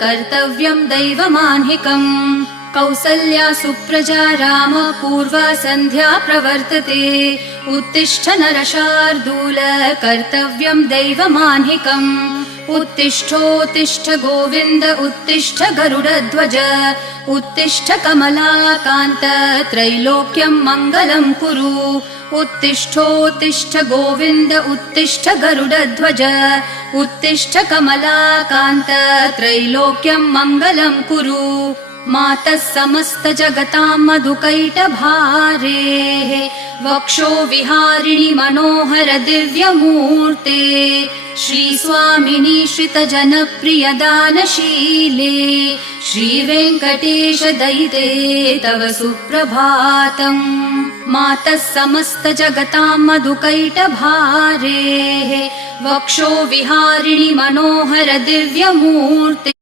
कर्तव्यं दैवमान्हिकम् कौसल्या सुप्रजा राम पूर्वा सन्ध्या प्रवर्तते उत्तिष्ठ नरशार्दूल कर्तव्यं दैवमान्हिकम् उत्तिष्ठोत्तिष्ठ गोविन्द उत्तिष्ठ गरुडध्वज उत्तिष्ठ कमलाकान्त त्रैलोक्यं मङ्गलं कुरु उत्तिष्ठोत्तिष्ठ गोविन्द उत्तिष्ठ गरुडध्वज उत्तिष्ठ कमलाकान्त त्रैलोक्यं मङ्गलं कुरु मातः समस्त जगतां मधुकैटभारेः वक्षो विहारिणि मनोहर दिव्यमूर्ते श्रीस्वामिनि श्रितजनप्रिय दानशीले श्रीवेङ्कटेश दयिते तव सुप्रभातम् मातः समस्त जगतां मधुकैटभारेः वक्षो विहारिणि मनोहर दिव्यमूर्ते